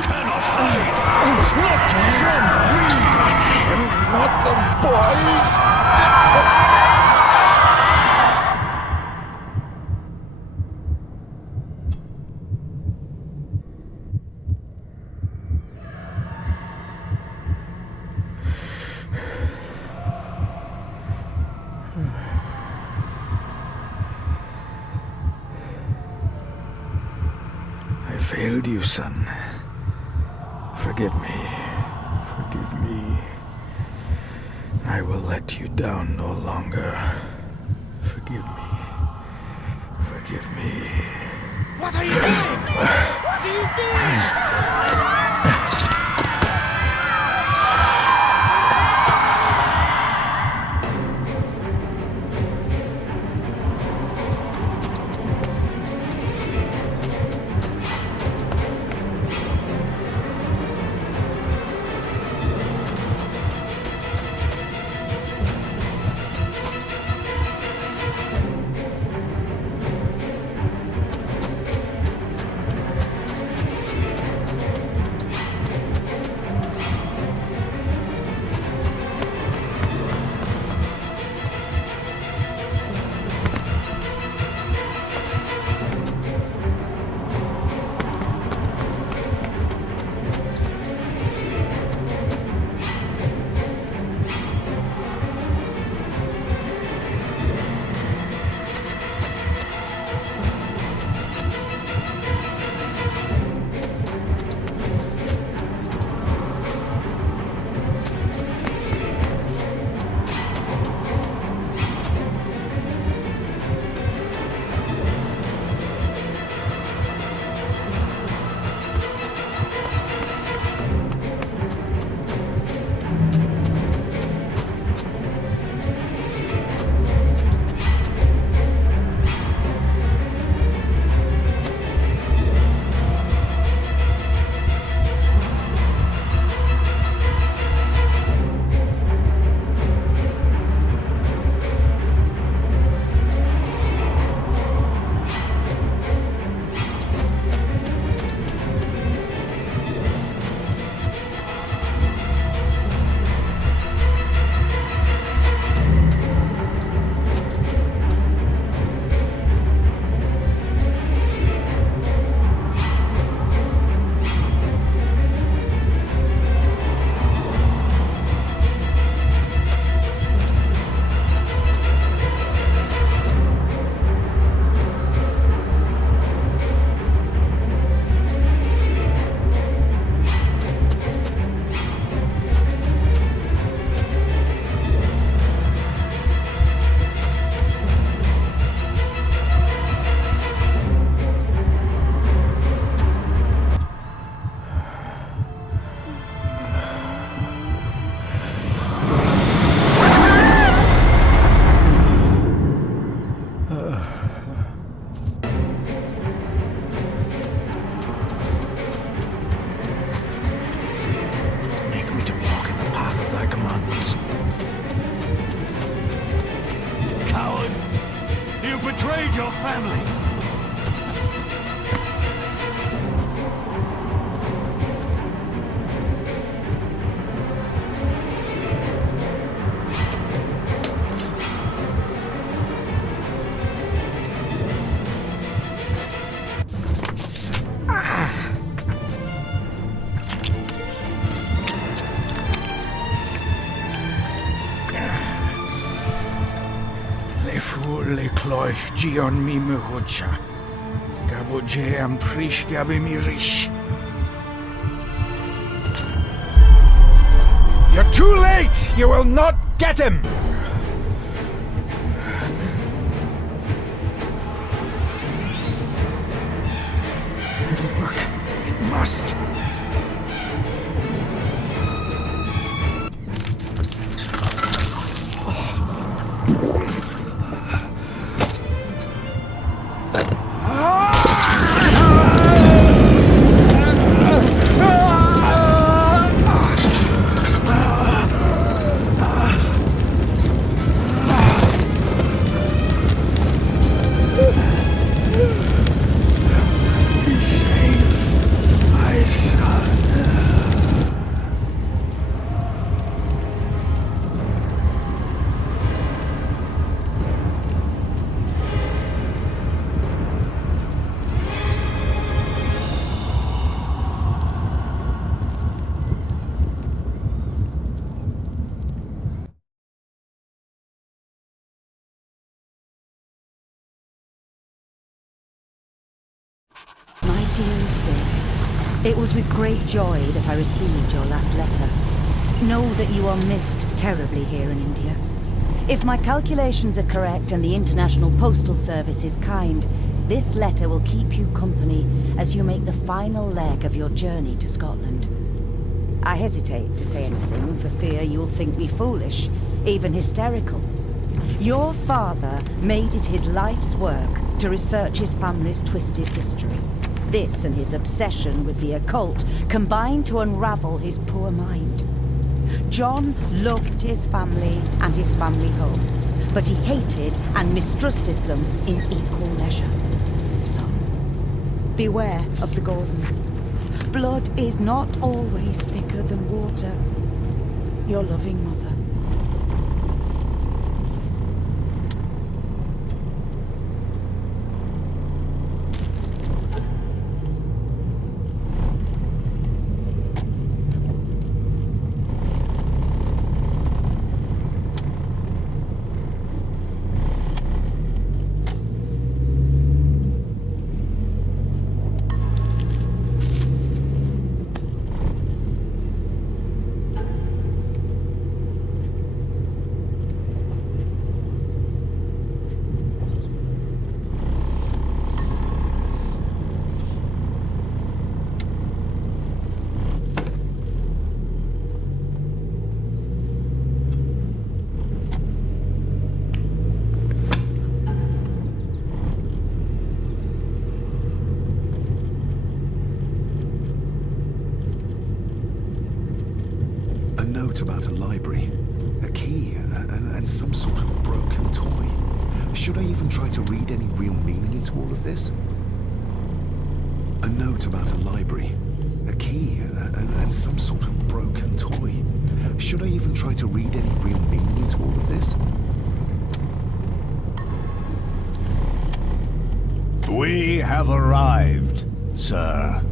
cannot hide! Not from me! Not him, not the boy! I failed you, son. Forgive me. Forgive me. I will let you down no longer. Forgive me. Forgive me. What are you doing? What are you doing? betrayed your family. Le cloich gion mi mehucha. Gaboje am prish gabi mi rish. You're too late! You will not get him! It'll work. It must. My dearest David, it was with great joy that I received your last letter. Know that you are missed terribly here in India. If my calculations are correct and the International Postal Service is kind, this letter will keep you company as you make the final leg of your journey to Scotland. I hesitate to say anything for fear you'll think me foolish, even hysterical. Your father made it his life's work to research his family's twisted history. This and his obsession with the occult combined to unravel his poor mind. John loved his family and his family home, but he hated and mistrusted them in equal measure. So, beware of the Gordons. Blood is not always thicker than water. Your loving mother. About a library, a key, and some sort of broken toy. Should I even try to read any real meaning into all of this? A note about a library, a key, and some sort of broken toy. Should I even try to read any real meaning into all of this? We have arrived, sir.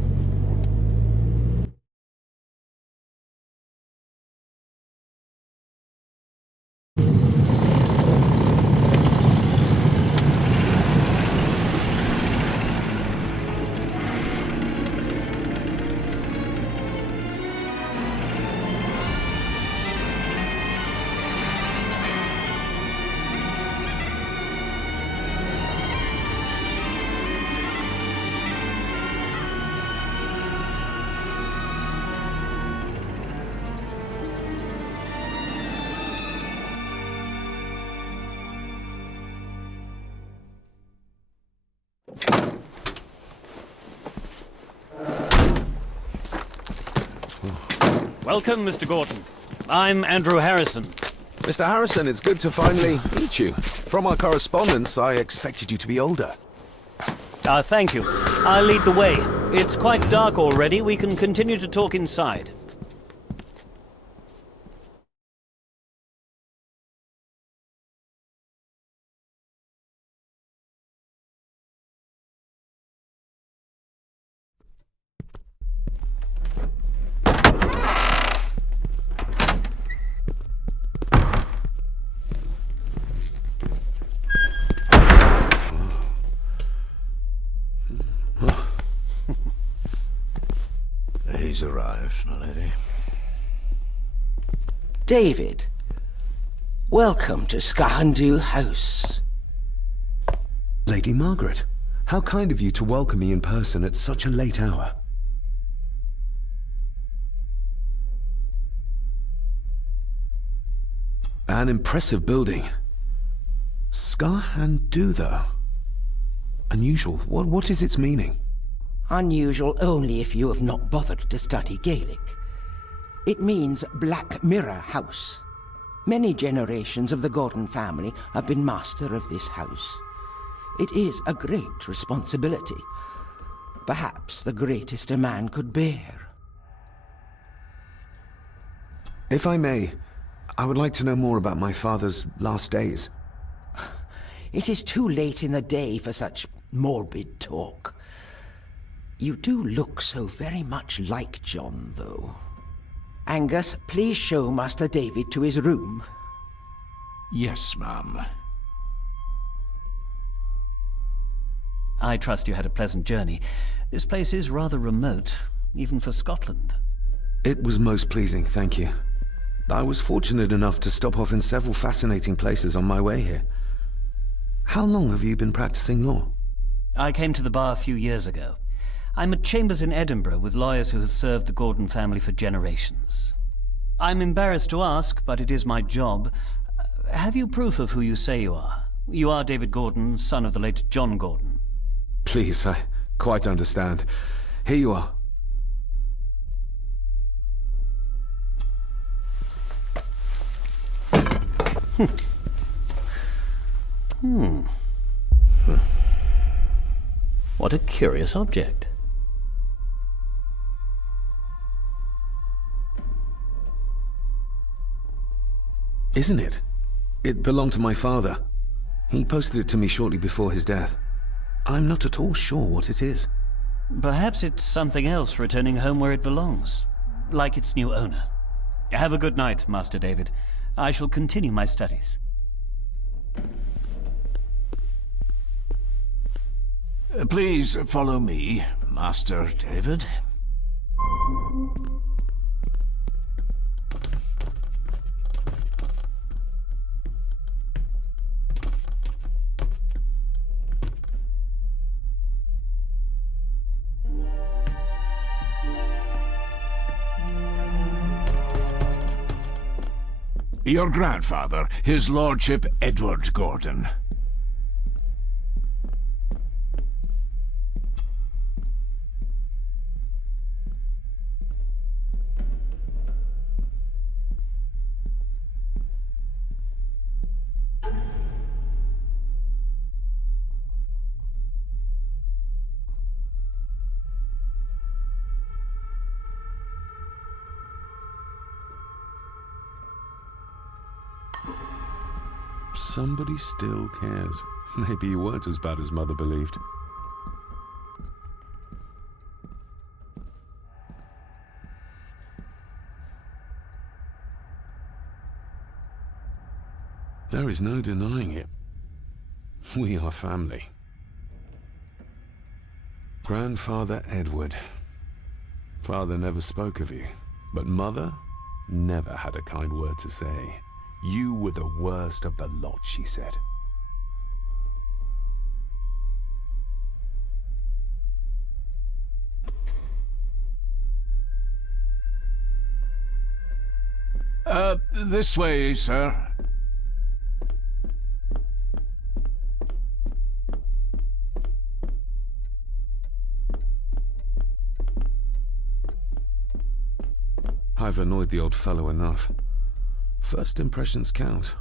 Welcome, Mr. Gordon. I'm Andrew Harrison. Mr. Harrison, it's good to finally meet you. From our correspondence, I expected you to be older. Thank you. I'll lead the way. It's quite dark already. We can continue to talk inside. He's arrived, my lady. David, welcome to Scahandu House. Lady Margaret, how kind of you to welcome me in person at such a late hour. An impressive building. Scahandu, though. Unusual. What is its meaning? Unusual only if you have not bothered to study Gaelic. It means Black Mirror House. Many generations of the Gordon family have been master of this house. It is a great responsibility. Perhaps the greatest a man could bear. If I may, I would like to know more about my father's last days. It is too late in the day for such morbid talk. You do look so very much like John, though. Angus, please show Master David to his room. Yes, ma'am. I trust you had a pleasant journey. This place is rather remote, even for Scotland. It was most pleasing, thank you. I was fortunate enough to stop off in several fascinating places on my way here. How long have you been practicing law? I came to the bar a few years ago. I'm at chambers in Edinburgh with lawyers who have served the Gordon family for generations. I'm embarrassed to ask, but it is my job. Have you proof of who you say you are? You are David Gordon, son of the late John Gordon. Please, I quite understand. Here you are. What a curious object. Isn't it? It belonged to my father. He posted it to me shortly before his death. I'm not at all sure what it is. Perhaps it's something else returning home where it belongs, like its new owner. Have a good night, Master David. I shall continue my studies. Please follow me, Master David. Your grandfather, his lordship Edward Gordon. Somebody still cares. Maybe you weren't as bad as Mother believed. There is no denying it. We are family. Grandfather Edward. Father never spoke of you, but Mother never had a kind word to say. You were the worst of the lot, she said. This way, sir. I've annoyed the old fellow enough. First impressions count.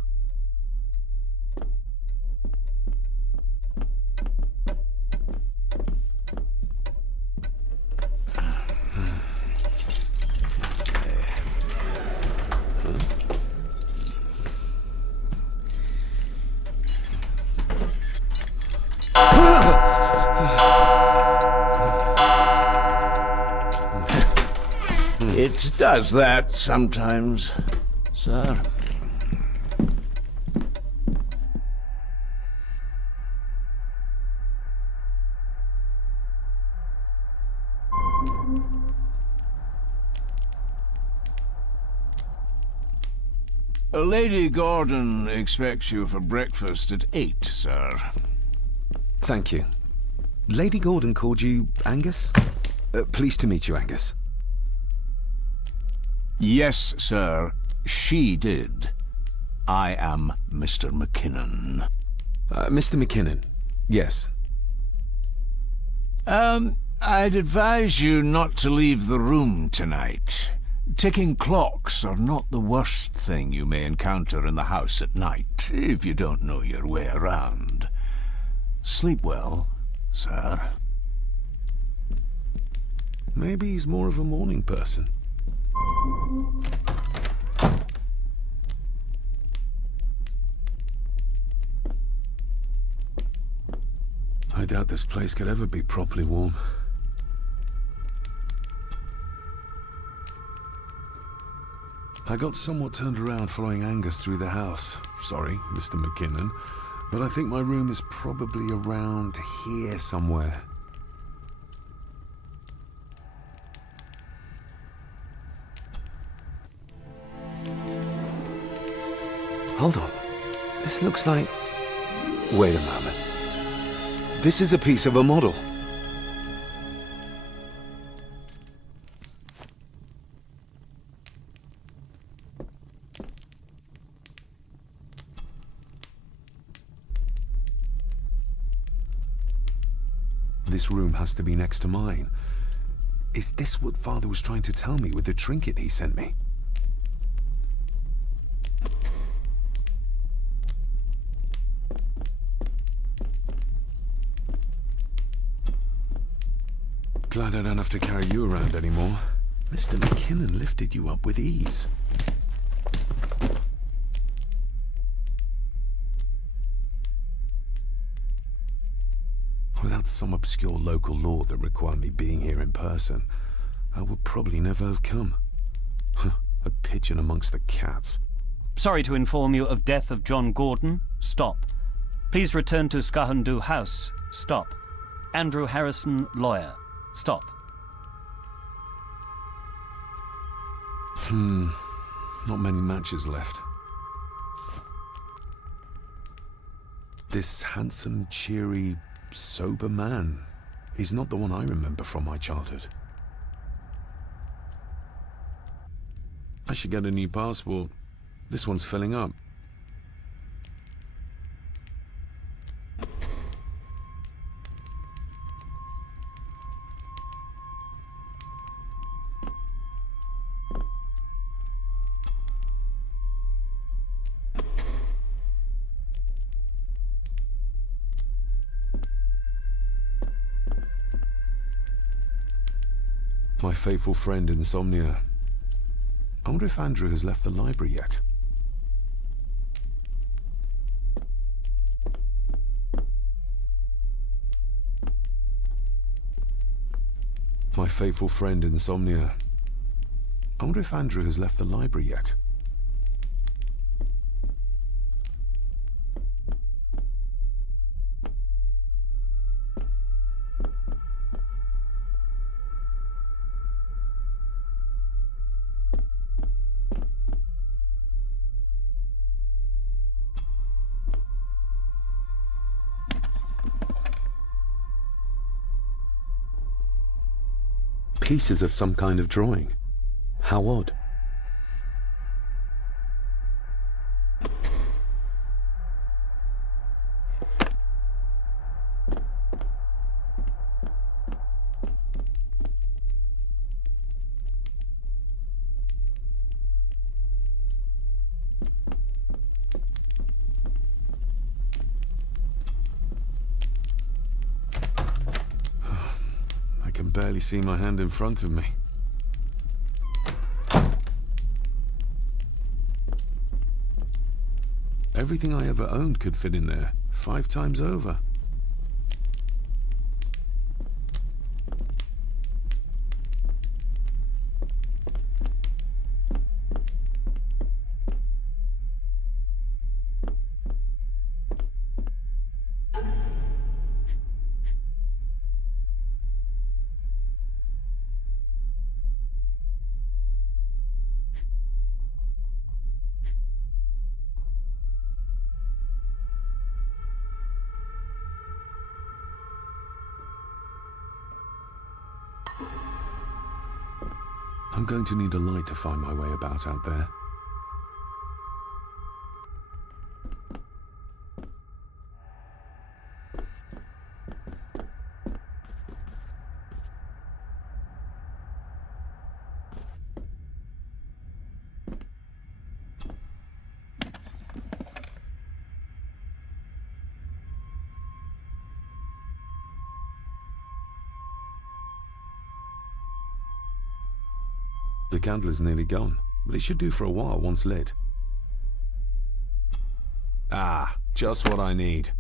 It does that sometimes, sir. Lady Gordon expects you for breakfast at 8, sir. Thank you. Lady Gordon called you Angus? Pleased to meet you, Angus. Yes, sir. She did. I am Mr. McKinnon. Mr. McKinnon. Yes. I'd advise you not to leave the room tonight. Ticking clocks are not the worst thing you may encounter in the house at night, if you don't know your way around. Sleep well, sir. Maybe he's more of a morning person. I doubt this place could ever be properly warm. I got somewhat turned around following Angus through the house. Sorry, Mr. McKinnon, but I think my room is probably around here somewhere. Hold on. This looks like... Wait a moment. This is a piece of a model. This room has to be next to mine. Is this what Father was trying to tell me with the trinket he sent me? Glad I don't have to carry you around anymore. Mr. McKinnon lifted you up with ease. Without some obscure local law that required me being here in person, I would probably never have come. A pigeon amongst the cats. Sorry to inform you of death of John Gordon. Stop. Please return to Scahandu House. Stop. Andrew Harrison, lawyer. Stop. Not many matches left. This handsome, cheery, sober man. He's not the one I remember from my childhood. I should get a new passport. This one's filling up. My faithful friend Insomnia. I wonder if Andrew has left the library yet. My faithful friend Insomnia. I wonder if Andrew has left the library yet. Pieces of some kind of drawing. How odd. I can barely see my hand in front of me. Everything I ever owned could fit in there, 5 times over. I'm going to need a light to find my way about out there. The candle is nearly gone, but it should do for a while once lit. Ah, just what I need.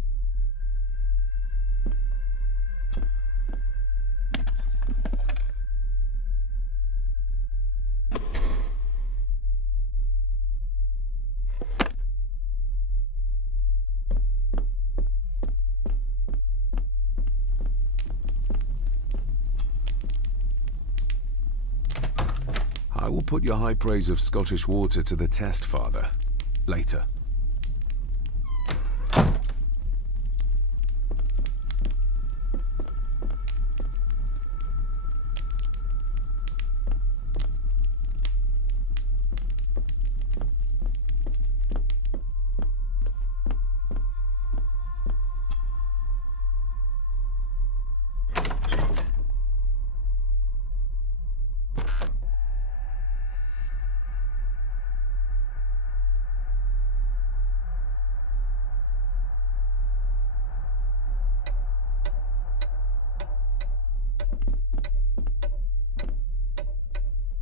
I will put your high praise of Scottish water to the test, Father. Later.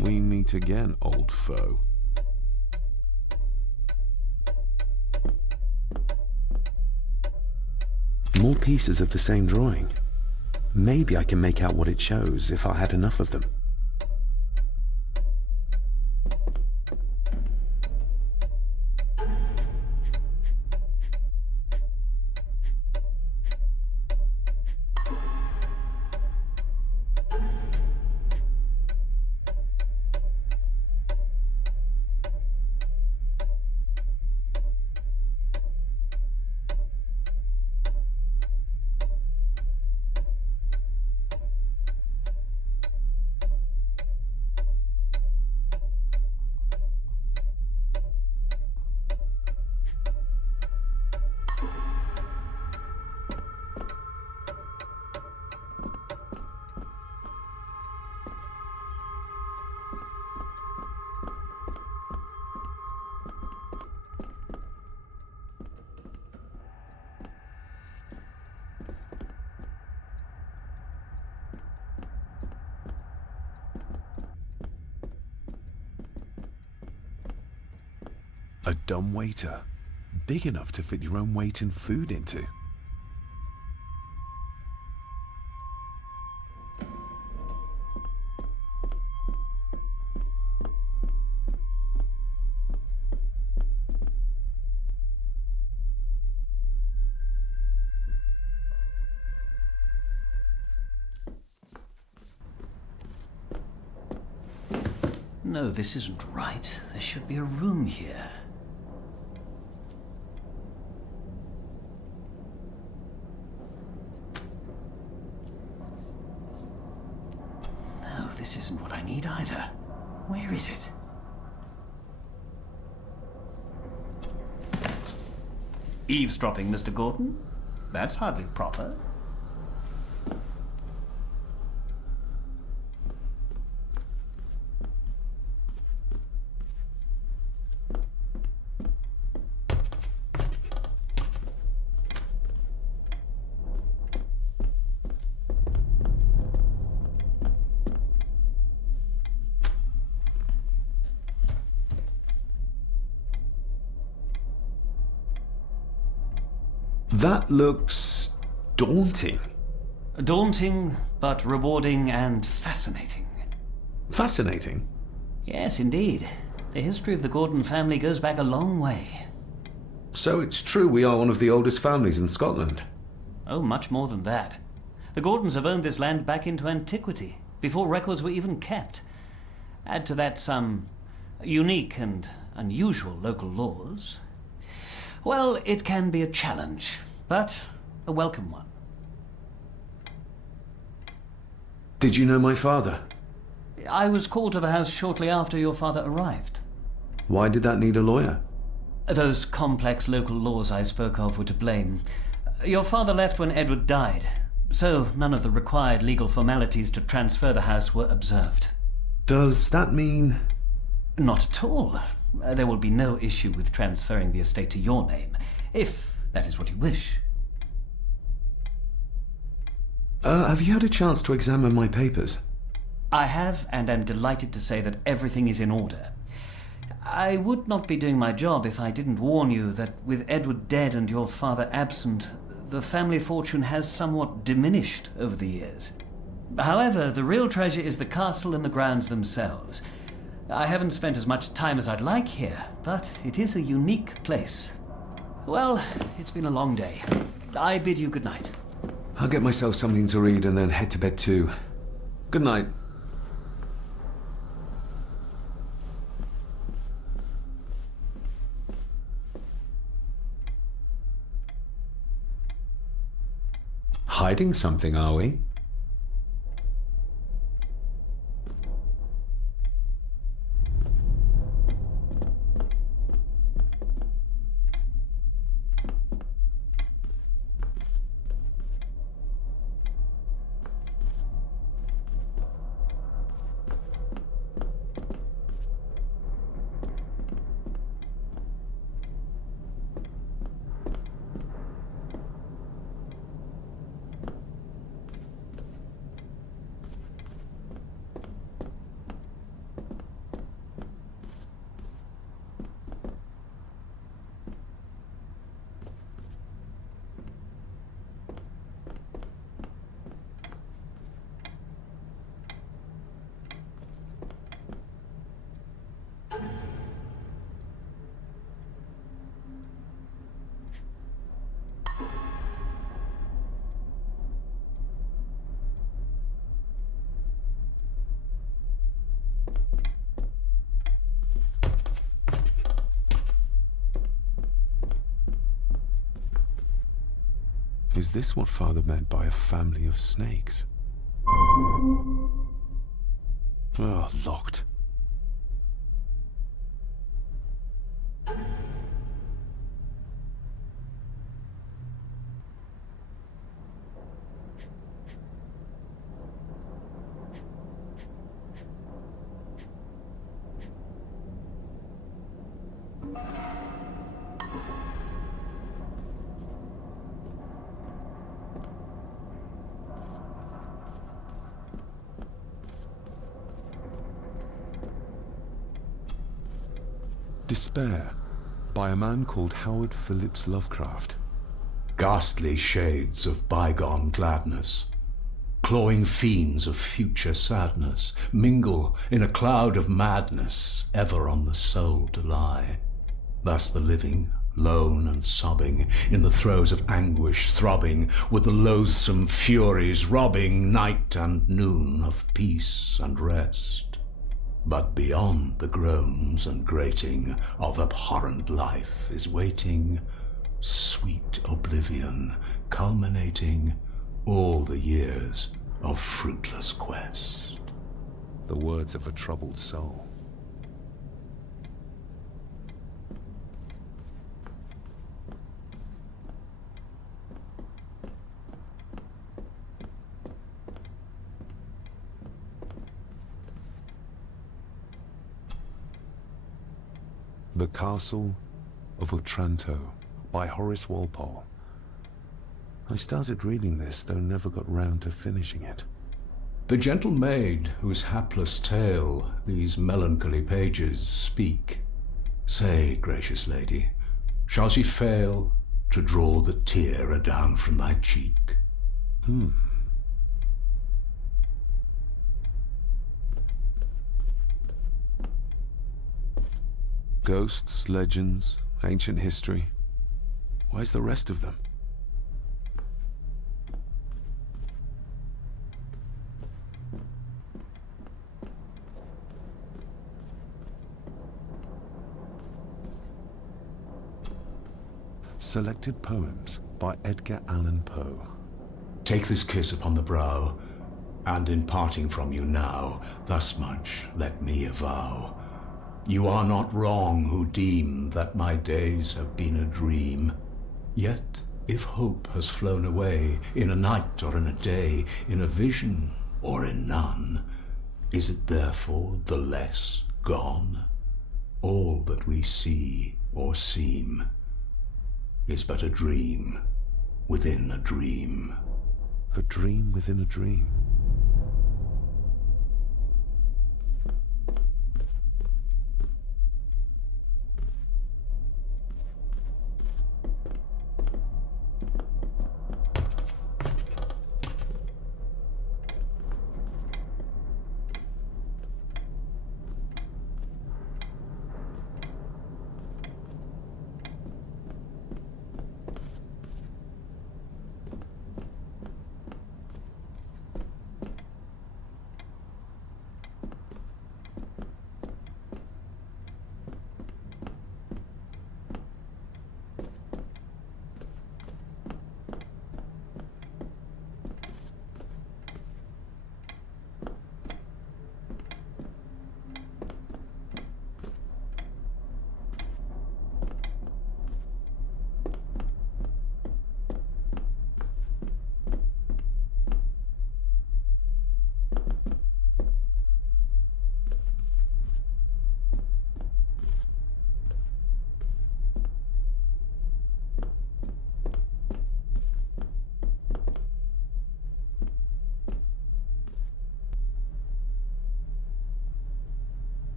We meet again, old foe. More pieces of the same drawing. Maybe I can make out what it shows if I had enough of them. A dumb waiter, big enough to fit your own weight in food into. No, this isn't right. There should be a room here. No, this isn't what I need either. Where is it? Eavesdropping, Mr. Gordon? That's hardly proper. That looks daunting. Daunting, but rewarding and fascinating. Fascinating? Yes, indeed. The history of the Gordon family goes back a long way. So it's true we are one of the oldest families in Scotland? Oh, much more than that. The Gordons have owned this land back into antiquity, before records were even kept. Add to that some unique and unusual local laws. Well, it can be a challenge, but a welcome one. Did you know my father? I was called to the house shortly after your father arrived. Why did that need a lawyer? Those complex local laws I spoke of were to blame. Your father left when Edward died, so none of the required legal formalities to transfer the house were observed. Does that mean... Not at all. There will be no issue with transferring the estate to your name, if that is what you wish. Have you had a chance to examine my papers? I have, and am delighted to say that everything is in order. I would not be doing my job if I didn't warn you that with Edward dead and your father absent, the family fortune has somewhat diminished over the years. However, the real treasure is the castle and the grounds themselves. I haven't spent as much time as I'd like here, but it is a unique place. Well, it's been a long day. I bid you good night. I'll get myself something to read and then head to bed too. Good night. Hiding something, are we? Is this what Father meant by a family of snakes? Oh, locked. Despair, by a man called Howard Phillips Lovecraft. Ghastly shades of bygone gladness, clawing fiends of future sadness, mingle in a cloud of madness, ever on the soul to lie. Thus the living, lone and sobbing, in the throes of anguish throbbing, with the loathsome furies robbing night and noon of peace and rest. But beyond the groans and grating of abhorrent life is waiting sweet oblivion, culminating all the years of fruitless quest. The words of a troubled soul. The Castle of Otranto by Horace Walpole. I started reading this, though never got round to finishing it. The gentle maid whose hapless tale these melancholy pages speak, say, gracious lady, shall she fail to draw the tear adown from thy cheek? Ghosts, legends, ancient history. Where's the rest of them? Selected Poems by Edgar Allan Poe. Take this kiss upon the brow, and in parting from you now, thus much let me avow. You are not wrong who deem that my days have been a dream. Yet, if hope has flown away, in a night or in a day, in a vision or in none, is it therefore the less gone? All that we see or seem is but a dream within a dream. A dream within a dream.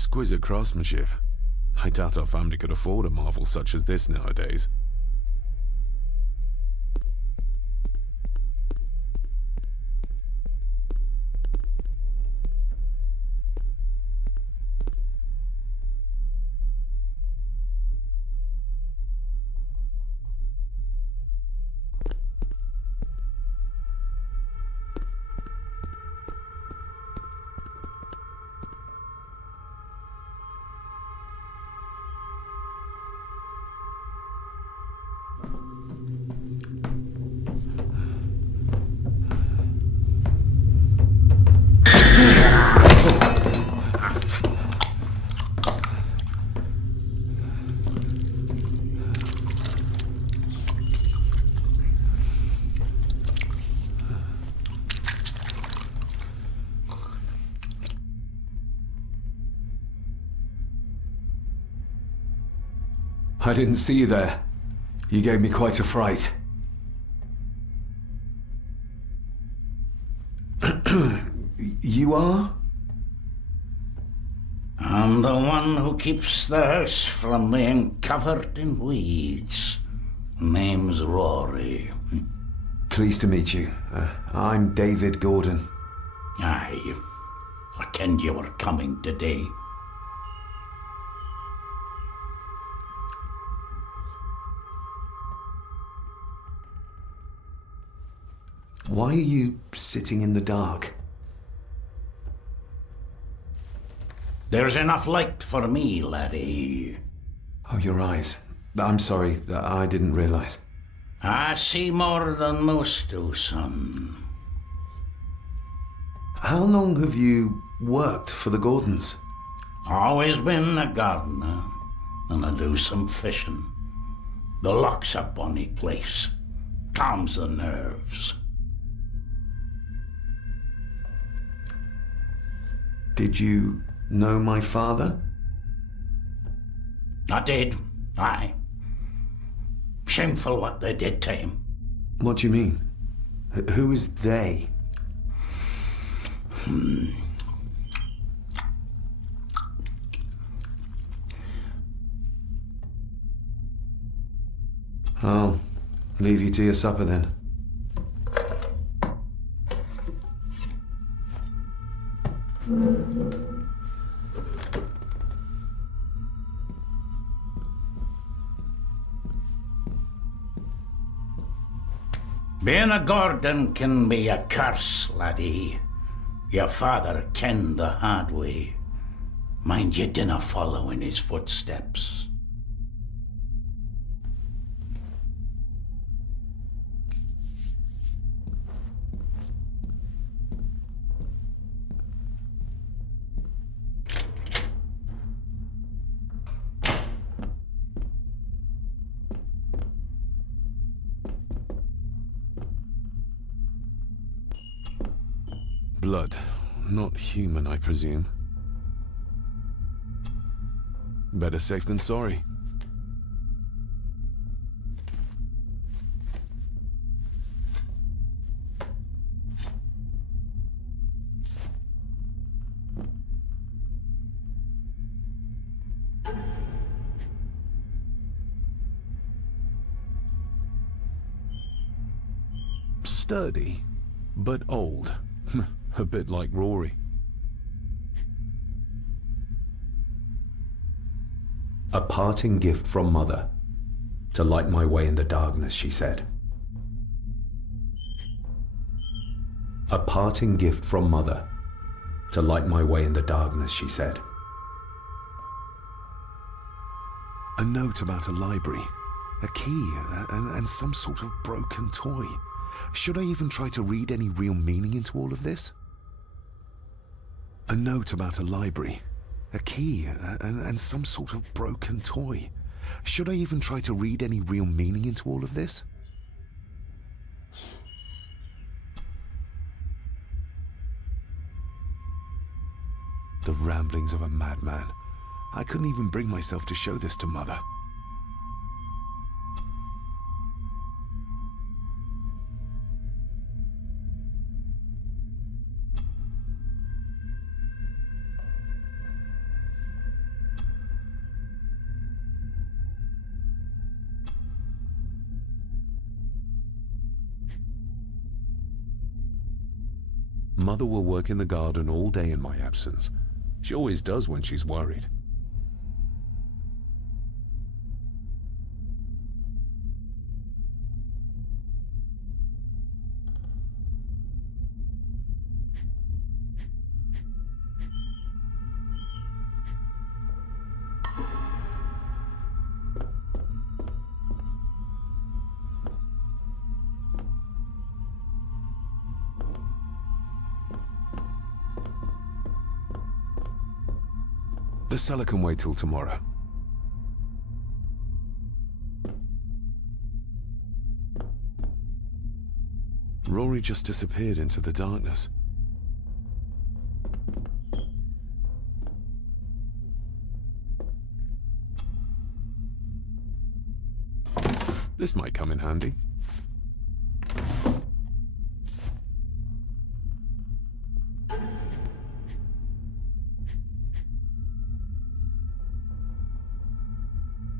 Exquisite craftsmanship. I doubt our family could afford a marvel such as this nowadays. I didn't see you there. You gave me quite a fright. You are? I'm the one who keeps the house from being covered in weeds. Name's Rory. Pleased to meet you. I'm David Gordon. Aye. I kenned you were coming today. Why are you sitting in the dark? There's enough light for me, laddie. Oh, your eyes. I'm sorry, I didn't realize. I see more than most do, son. How long have you worked for the Gordons? Always been a gardener, and I do some fishing. The loch's a bonny place. Calms the nerves. Did you know my father? I did, aye. Shameful what they did to him. What do you mean? Who is they? I'll leave you to your supper then. Being a Gordon can be a curse, laddie. Your father kenned the hard way. Mind you dinna follow in his footsteps. Blood. Not human, I presume. Better safe than sorry. Sturdy, but old. A bit like Rory. A parting gift from Mother, to light my way in the darkness, she said. A parting gift from Mother, to light my way in the darkness, she said. A note about a library, a key, and some sort of broken toy. Should I even try to read any real meaning into all of this? A note about a library, a key, and some sort of broken toy. Should I even try to read any real meaning into all of this? The ramblings of a madman. I couldn't even bring myself to show this to Mother. Mother will work in the garden all day in my absence. She always does when she's worried. The cellar can wait till tomorrow. Rory just disappeared into the darkness. This might come in handy.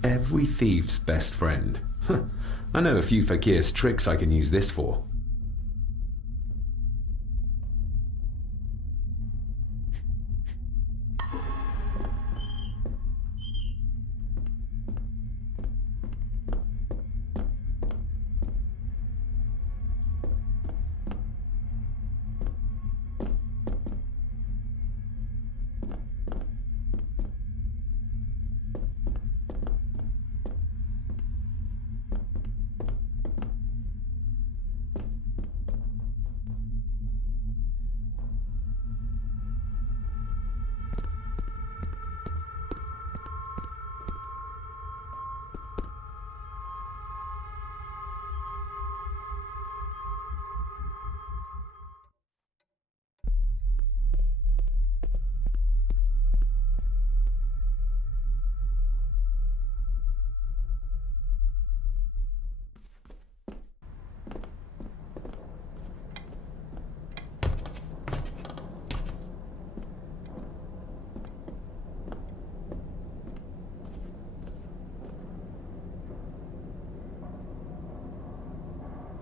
Every thief's best friend. I know a few fakir's tricks I can use this for.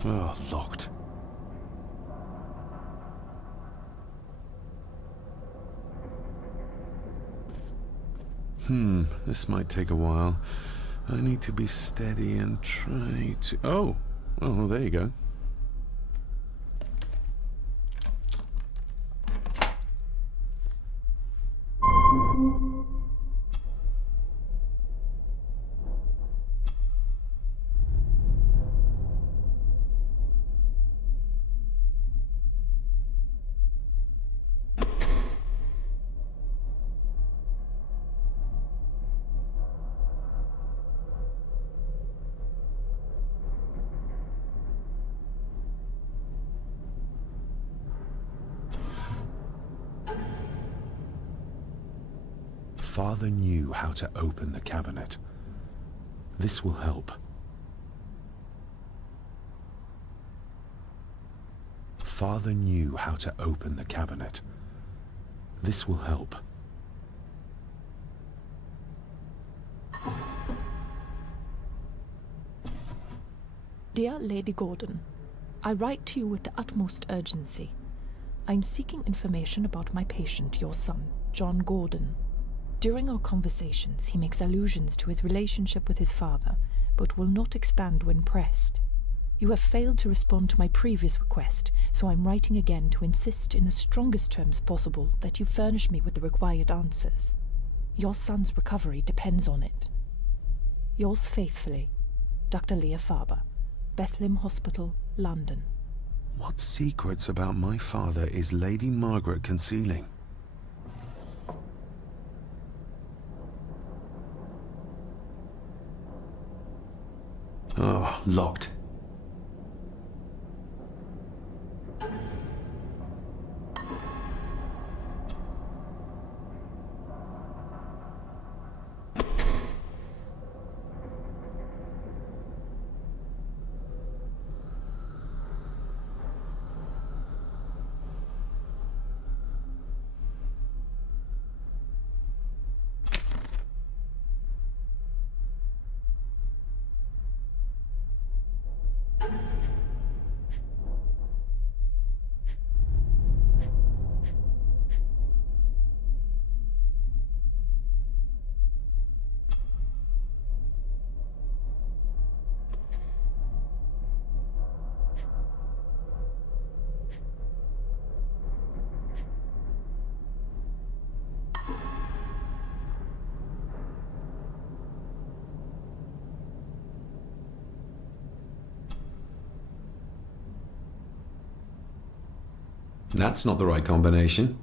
Oh, locked. This might take a while. I need to be steady and try to... Oh, there you go. Father knew how to open the cabinet. This will help. Father knew how to open the cabinet. This will help. Dear Lady Gordon, I write to you with the utmost urgency. I am seeking information about my patient, your son, John Gordon. During our conversations, he makes allusions to his relationship with his father, but will not expand when pressed. You have failed to respond to my previous request, so I'm writing again to insist in the strongest terms possible that you furnish me with the required answers. Your son's recovery depends on it. Yours faithfully, Dr. Leah Farber, Bethlehem Hospital, London. What secrets about my father is Lady Margaret concealing? Oh, locked. That's not the right combination.